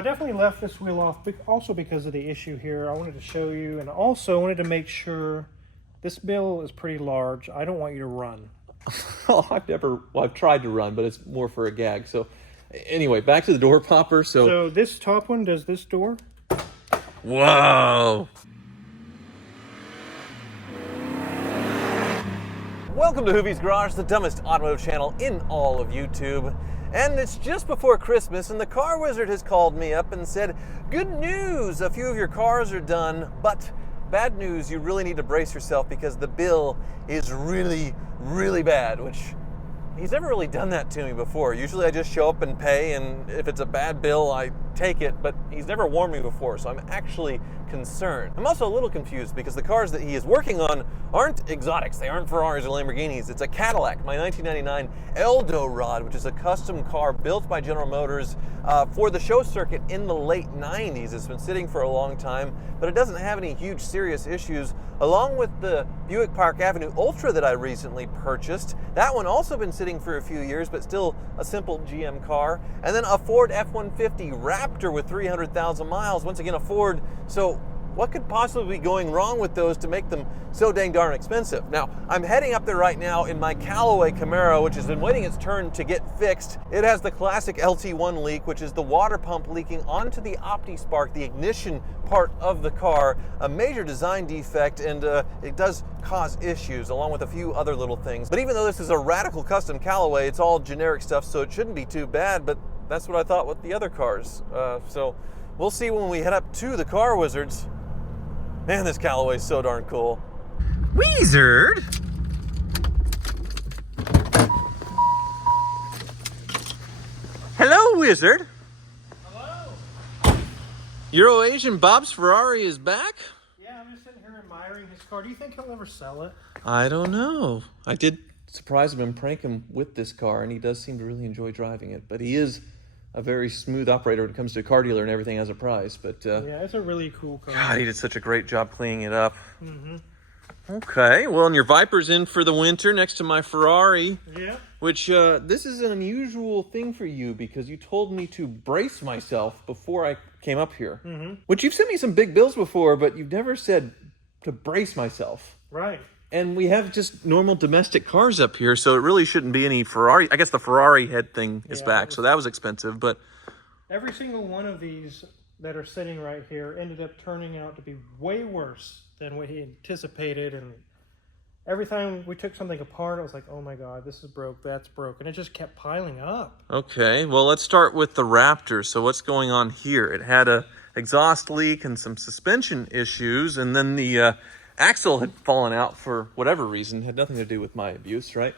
I definitely left this wheel off also because of the issue here. I wanted to show you, and also wanted to make sure this bill is pretty large. I don't want you to run. Well, I've tried to run, but it's more for a gag. So anyway, back to the door popper. So this top one does this door. Whoa. Welcome to Hoopties Garage, the dumbest automotive channel in all of YouTube. And it's just before Christmas, and the car wizard has called me up and said, good news, a few of your cars are done, but bad news, you really need to brace yourself because the bill is really, really bad, which he's never really done that to me before. Usually I just show up and pay, and if it's a bad bill, I take it, but he's never warned me before, so I'm actually concerned. I'm also a little confused because the cars that he is working on aren't exotics. They aren't Ferraris or Lamborghinis. It's a Cadillac, my 1999 Eldorado, which is a custom car built by General Motors for the show circuit in the late 90s. It's been sitting for a long time, but it doesn't have any huge serious issues. Along with the Buick Park Avenue Ultra that I recently purchased. That one also been sitting for a few years, but still a simple GM car. And then a Ford F-150 Raptor with 300,000 miles. Once again, a Ford. So what could possibly be going wrong with those to make them so dang darn expensive? Now, I'm heading up there right now in my Callaway Camaro, which has been waiting its turn to get fixed. It has the classic LT1 leak, which is the water pump leaking onto the OptiSpark, the ignition part of the car, a major design defect, and it does cause issues, along with a few other little things. But even though this is a radical custom Callaway, it's all generic stuff, so it shouldn't be too bad, but that's what I thought with the other cars. So we'll see when we head up to the car wizards. Man, this Callaway's so darn cool. Wizard? Hello, Wizard. Hello. Euro Asian Bob's Ferrari is back? Yeah, I'm just sitting here admiring his car. Do you think he'll ever sell it? I don't know. I did surprise him and prank him with this car, and he does seem to really enjoy driving it. But he is a very smooth operator when it comes to a car dealer, and everything has a price. But yeah, it's a really cool car. God, he did such a great job cleaning it up. Mm-hmm. Okay, well, and your Viper's in for the winter next to my Ferrari. Yeah. Which, this is an unusual thing for you because you told me to brace myself before I came up here. Mm-hmm. Which you've sent me some big bills before, but you've never said to brace myself. Right. And we have just normal domestic cars up here, so it really shouldn't be any Ferrari. I guess the Ferrari head thing is back, so that was expensive, but every single one of these that are sitting right here ended up turning out to be way worse than what he anticipated. And every time we took something apart, I was like, oh my God, this is broke, that's broke. And it just kept piling up. Okay, well, let's start with the Raptor. So what's going on here? It had a exhaust leak and some suspension issues, and then the axle had fallen out for whatever reason. Had nothing to do with my abuse, right?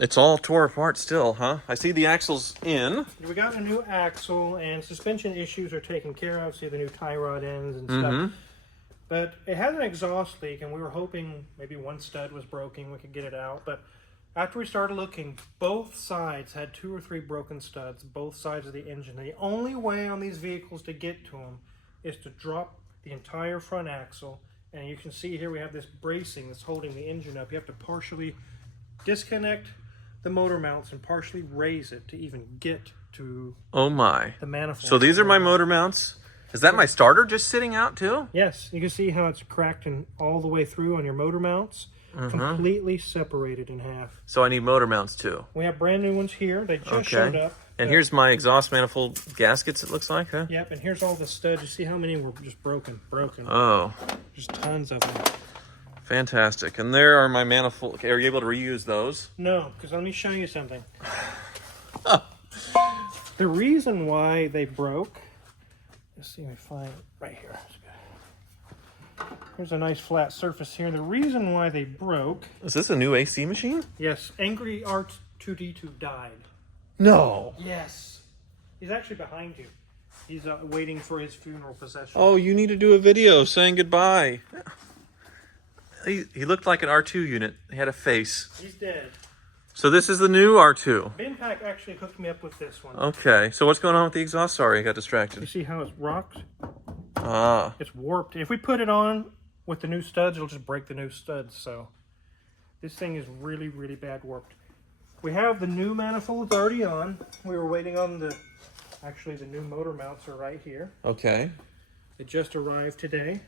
It's all tore apart still, huh? I see the axle's in. We got a new axle, and suspension issues are taken care of. See the new tie rod ends and stuff. But it had an exhaust leak, and we were hoping maybe one stud was broken, we could get it out. But after we started looking, both sides had 2 or 3 broken studs, both sides of the engine. The only way on these vehicles to get to them is to drop the entire front axle. And you can see here we have this bracing that's holding the engine up. You have to partially disconnect the motor mounts and partially raise it to even get to the manifold. So these are my motor mounts. Is that my starter just sitting out too? Yes, you can see how it's cracked and all the way through on your motor mounts. Completely separated in half. So I need motor mounts too. We have brand new ones here. They just showed up. And here's my exhaust manifold gaskets, it looks like, huh? Yep, and here's all the studs. You see how many were just broken. Oh. Just tons of them. Fantastic. And there are my manifold. Okay, are you able to reuse those? No, because let me show you something. The reason why they broke, let's see if I find it right here. There's a nice flat surface here. The reason why they broke... Is this a new AC machine? Yes. Angry R2D2 died. No. Yes. He's actually behind you. He's waiting for his funeral procession. Oh, you need to do a video saying goodbye. He looked like an R2 unit. He had a face. He's dead. So this is the new R2. Binpack actually hooked me up with this one. Okay. So what's going on with the exhaust? Sorry, I got distracted. You see how it's rocked? Ah. It's warped. If we put it on with the new studs, it'll just break the new studs. So this thing is really, really bad warped. We have the new manifolds already on. We were waiting on the new motor mounts are right here. Okay. They just arrived today.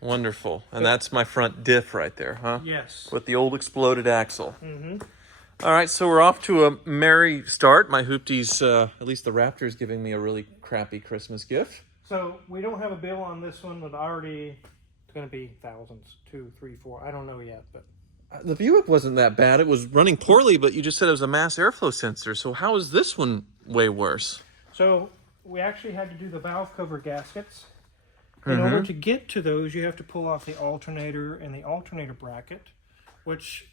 Wonderful. And that's my front diff right there, huh? Yes. With the old exploded axle. Mm-hmm. All right, so we're off to a merry start. My Hoopties, at least the Raptor, is giving me a really crappy Christmas gift. So we don't have a bill on this one, but it's going to be thousands, 2, 3, 4. I don't know yet, but The Buick wasn't that bad. It was running poorly, but you just said it was a mass airflow sensor. So how is this one way worse? So we actually had to do the valve cover gaskets. In order to get to those, you have to pull off the alternator and the alternator bracket, which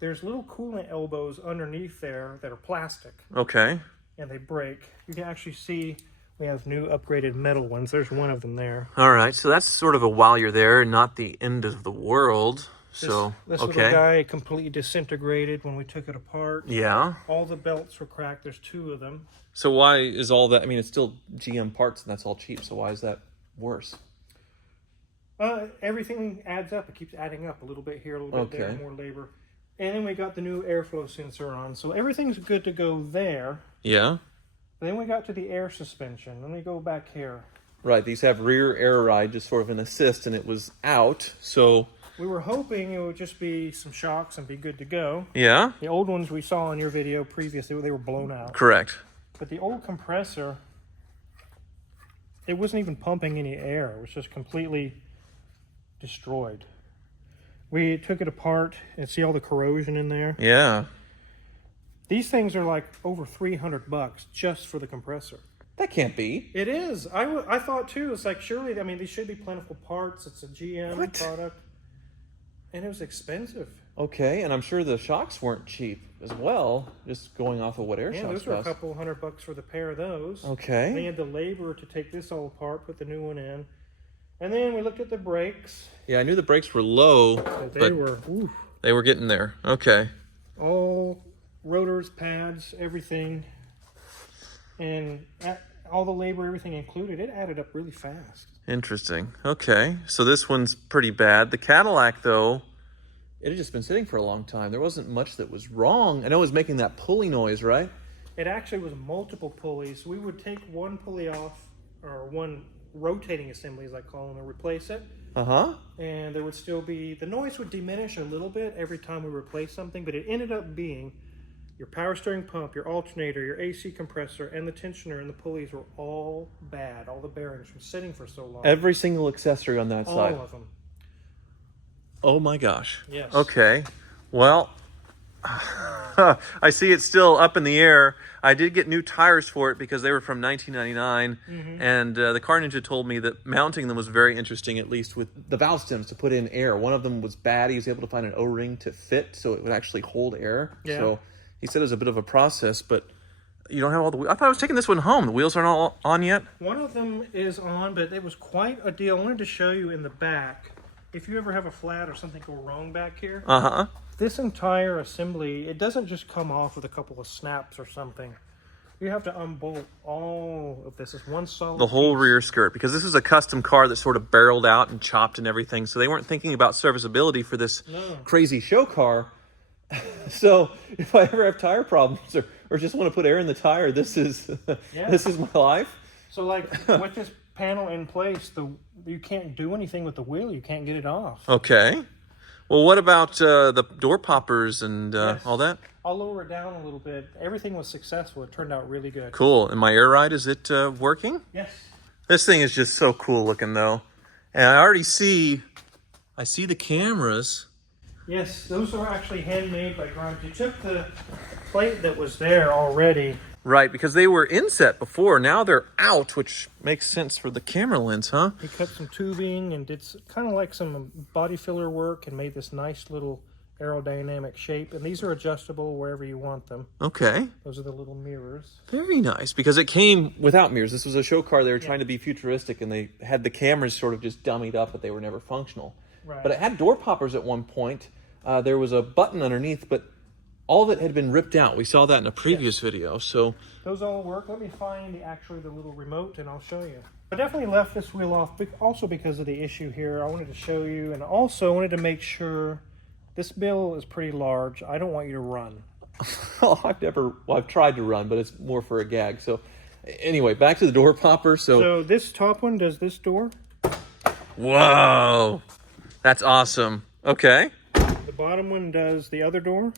there's little coolant elbows underneath there that are plastic. Okay. And they break. You can actually see we have new upgraded metal ones. There's one of them there. All right, so that's sort of a while you're there, not the end of the world. So, this okay. little guy completely disintegrated when we took it apart. Yeah. All the belts were cracked. There's 2 of them. So why is all that? I mean, it's still GM parts and that's all cheap. So why is that worse? Everything adds up. It keeps adding up a little bit here, a little bit there, more labor. And then we got the new airflow sensor on. So everything's good to go there. Yeah. And then we got to the air suspension. Let me go back here. Right. These have rear air ride, just sort of an assist, and it was out. So we were hoping it would just be some shocks and be good to go. Yeah. The old ones we saw in your video previously, they were blown out. Correct. But the old compressor, it wasn't even pumping any air. It was just completely destroyed. We took it apart and see all the corrosion in there. Yeah. These things are like over $300 just for the compressor. That can't be. It is. I thought too. It's like, surely, I mean, these should be plentiful parts. It's a GM product. And it was expensive. Okay, and I'm sure the shocks weren't cheap as well, just going off of what air shocks those were cost. a couple $100 for the pair of those. Okay. They had the labor to take this all apart, put the new one in. And then we looked at the brakes. Yeah, I knew the brakes were low, they were getting there. Okay. All rotors, pads, everything. And all the labor, everything included, it added up really fast. Interesting. Okay, so this one's pretty bad. The Cadillac, though, it had just been sitting for a long time. There wasn't much that was wrong. I know it was making that pulley noise, right? It actually was multiple pulleys. We would take one pulley off, or one rotating assembly, as I call them, and replace it. And there would still be, the noise would diminish a little bit every time we replaced something, but it ended up being your power steering pump, your alternator, your AC compressor, and the tensioner and the pulleys were all bad. All the bearings from sitting for so long. Every single accessory on that side. All of them. Oh my gosh. Yes. Okay. Well, I see it's still up in the air. I did get new tires for it because they were from 1999, and the Car Ninja told me that mounting them was very interesting, at least with the valve stems to put in air. One of them was bad. He was able to find an O-ring to fit so it would actually hold air. Yeah. So he said it was a bit of a process, but you don't have all the wheels. I thought I was taking this one home. The wheels aren't all on yet? One of them is on, but it was quite a deal. I wanted to show you in the back. If you ever have a flat or something go wrong back here, this entire assembly, it doesn't just come off with a couple of snaps or something. You have to unbolt all of this. It's one solid The whole piece. rear skirt, because this is a custom car that sort of barreled out and chopped and everything, so they weren't thinking about serviceability for this crazy show car. So if I ever have tire problems or just want to put air in the tire, this is this is my life. So like with this panel in place, you can't do anything with the wheel. You can't get it off. Okay. Well, what about the door poppers and all that? I'll lower it down a little bit. Everything was successful. It turned out really good. Cool. And my air ride, is it working? Yes. This thing is just so cool looking, though. And I already see the cameras. Yes, those are actually handmade by Grimes. You took the plate that was there already. Right, because they were inset before. Now they're out, which makes sense for the camera lens, huh? He cut some tubing and did kind of like some body filler work and made this nice little aerodynamic shape. And these are adjustable wherever you want them. Okay. Those are the little mirrors. Very nice, because it came without mirrors. This was a show car. They were trying to be futuristic, and they had the cameras sort of just dummied up, but they were never functional. Right. But it had door poppers at one point. There was a button underneath, but all of it had been ripped out. We saw that in a previous video. So those all work. Let me find the little remote and I'll show you. I definitely left this wheel off also because of the issue here. I wanted to show you, and also wanted to make sure this bill is pretty large. I don't want you to run. well, I've tried to run, but it's more for a gag. So anyway, back to the door popper. So this top one does this door. Whoa, that's awesome. Okay. The bottom one does the other door.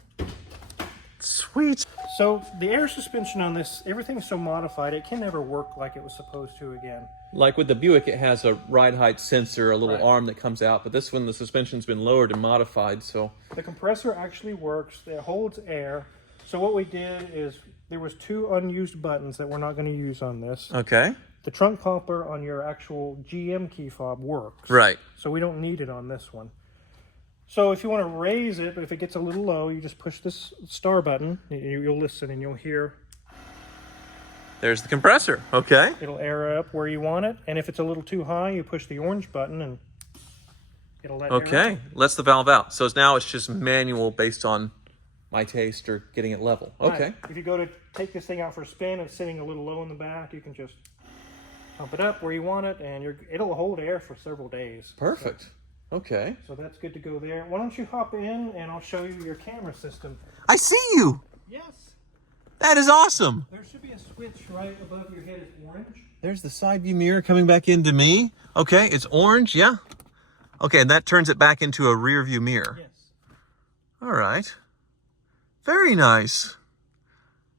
Sweet. So the air suspension on this, everything's so modified, it can never work like it was supposed to again. Like with the Buick, it has a ride height sensor, a little Right. arm that comes out, but this one, the suspension's been lowered and modified, so... The compressor actually works, it holds air. So what we did is, there was 2 unused buttons that we're not going to use on this. Okay. The trunk popper on your actual GM key fob works. Right. So we don't need it on this one. So if you want to raise it, if it gets a little low, you just push this star button. You'll listen and you'll hear. There's the compressor. Okay. It'll air up where you want it. And if it's a little too high, you push the orange button and it'll let air Okay. out. Lets the valve out. So now it's just manual based on my taste or getting it level. Okay. Right. If you go to take this thing out for a spin, it's sitting a little low in the back. You can just pump it up where you want it, and it'll hold air for several days. Perfect. Okay. So that's good to go there. Why don't you hop in, and I'll show you your camera system. I see you. Yes. That is awesome. There should be a switch right above your head. It's orange. There's the side view mirror coming back into me. Okay, it's orange, yeah. Okay, and that turns it back into a rear view mirror. Yes. All right. Very nice.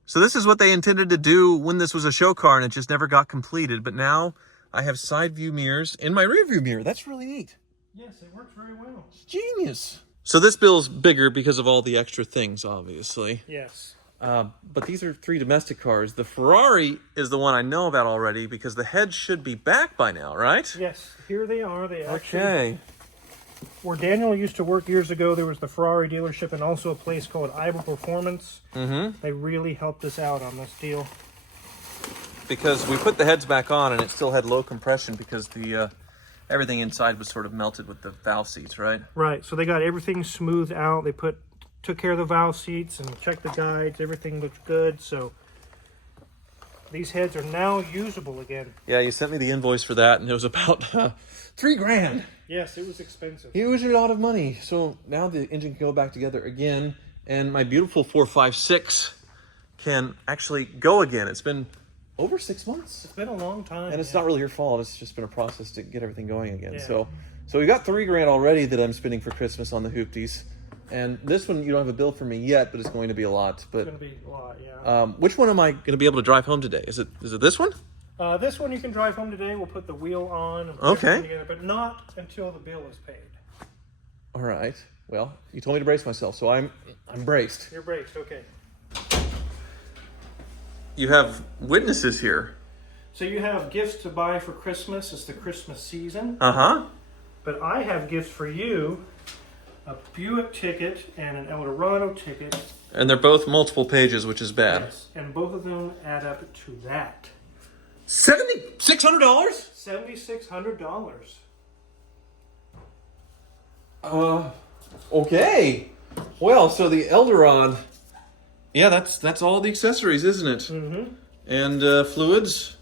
So this is what they intended to do when this was a show car and it just never got completed. But now I have side view mirrors in my rear view mirror. That's really neat. Yes, it works very well. It's genius. So this bill's bigger because of all the extra things, obviously. Yes. But these are 3 domestic cars. The Ferrari is the one I know about already because the heads should be back by now, right? Yes, here they are. They actually, Okay. where Daniel used to work years ago, there was the Ferrari dealership and also a place called Iba Performance. Mm-hmm. They really helped us out on this deal. Because we put the heads back on and it still had low compression because the everything inside was sort of melted with the valve seats, right? Right, so they got everything smoothed out. They took care of the valve seats and checked the guides. Everything looked good, so these heads are now usable again. Yeah, you sent me the invoice for that and it was about $3,000. Yes, it was expensive. It was a lot of money. So now the engine can go back together again and my beautiful 456 can actually go again. It's been over 6 months. It's been a long time. And it's not really your fault. It's just been a process to get everything going again. Yeah. So we got $3,000 already that I'm spending for Christmas on the Hoopties. And this one, you don't have a bill for me yet, but it's going to be a lot. But It's going to be a lot, yeah. which one am I going to be able to drive home today? Is it this one? This one you can drive home today. We'll put the wheel on and put Okay. everything together, but not until the bill is paid. All right. Well, you told me to brace myself, so I'm braced. You're braced, okay. You have witnesses here. So you have gifts to buy for Christmas. It's the Christmas season. Uh-huh. But I have gifts for you. A Buick ticket and an Eldorado ticket. And they're both multiple pages, which is bad. Yes, and both of them add up to that. $7,600? $7,600. Okay. Well, so the Eldorado, yeah, that's all the accessories, isn't it? Mm-hmm. And fluids.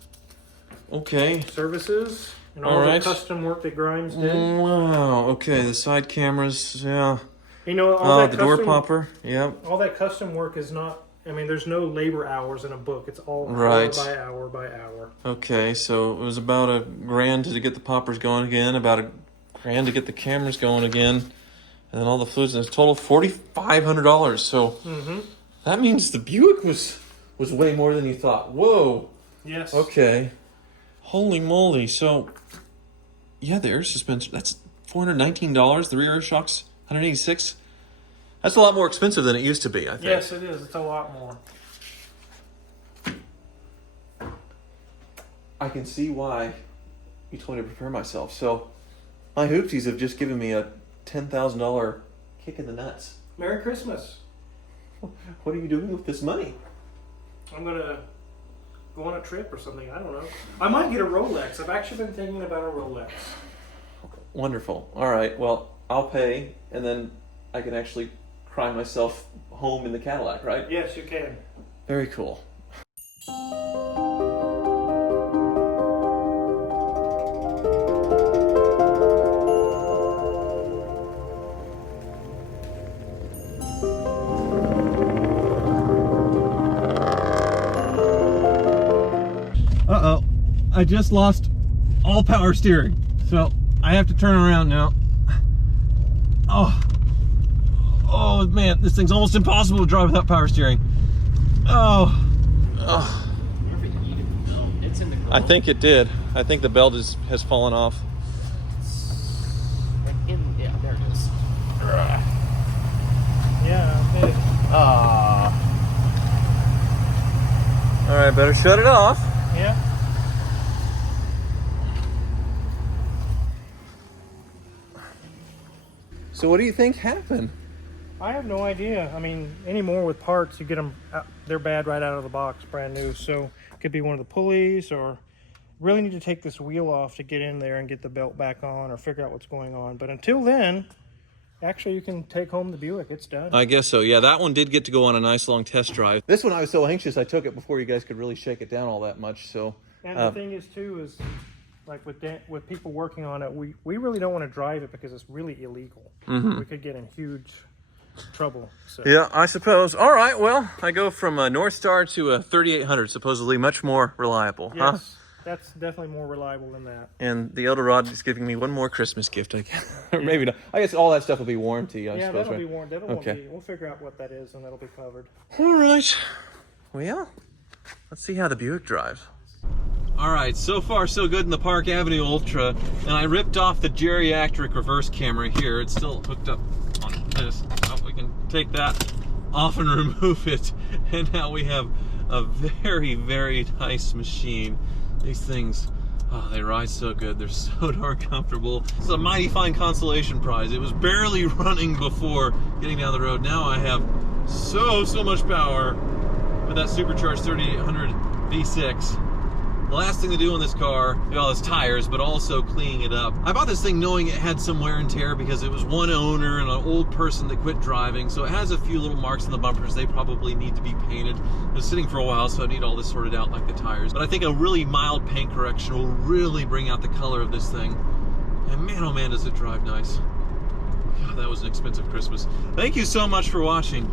Okay. Services and All all right. the custom work that Grimes did. Wow. Okay, the side cameras, yeah. You know, all Oh, that the custom, door popper, yep. all that custom work is not. I mean, there's no labor hours in a book. It's all Right. hour by hour by hour. Okay, so it was about $1,000 to get the poppers going again, about $1,000 to get the cameras going again, and then all the fluids, and it's total $4,500. So that means the Buick was way more than you thought. Whoa. Yes. Okay. Holy moly. So, yeah, the air suspension, that's $419. The rear air shocks, $186. That's a lot more expensive than it used to be, I think. Yes, it is. It's a lot more. I can see why you told me to prepare myself. So, my Hoopties have just given me a $10,000 kick in the nuts. Merry Christmas. What are you doing with this money? I'm gonna go on a trip or something. I don't know. I might get a Rolex. I've actually been thinking about a Rolex. Wonderful. All right. Well, I'll pay, and then I can actually cry myself home in the Cadillac, right? Yes, you can. Very cool. Uh-oh, I just lost all power steering. So I have to turn around now. Oh man, this thing's almost impossible to drive without power steering. Oh. I think it did. I think the belt has fallen off. Yeah, there it is. Yeah, it is. All right, better shut it off. Yeah. So what do you think happened? I have no idea. I mean, anymore with parts, you get them, they're bad right out of the box, brand new. So it could be one of the pulleys, or really need to take this wheel off to get in there and get the belt back on or figure out what's going on. But until then, actually, you can take home the Buick. It's done. I guess so. Yeah, that one did get to go on a nice long test drive. This one I was so anxious I took it before you guys could really shake it down all that much. So. And the thing is, too, is like with people working on it, we really don't want to drive it because it's really illegal. We could get in huge trouble. So. Yeah, I suppose. All right, well, I go from a North Star to a 3800, supposedly much more reliable, yes, huh? That's definitely more reliable than that. And the Eldorado is giving me one more Christmas gift, I guess. Or maybe not. I guess all that stuff will be warranty, I suppose. That'll right? be warranty. Okay. We'll figure out what that is, and that'll be covered. All right. Well, let's see how the Buick drives. All right, so far so good in the Park Avenue Ultra, and I ripped off the geriatric reverse camera here. It's still hooked up on this. Oh, we can take that off and remove it, and now we have a very, very nice machine. These things, oh, they ride so good. They're so darn comfortable. It's a mighty fine consolation prize. It was barely running before getting down the road. Now I have so much power with that supercharged 3800 V6. The last thing to do on this car, well, is tires, but also cleaning it up. I bought this thing knowing it had some wear and tear because it was one owner and an old person that quit driving, so it has a few little marks in the bumpers. They probably need to be painted. It was sitting for a while, so I need all this sorted out like the tires. But I think a really mild paint correction will really bring out the color of this thing. And man, oh man, does it drive nice. God, that was an expensive Christmas. Thank you so much for watching.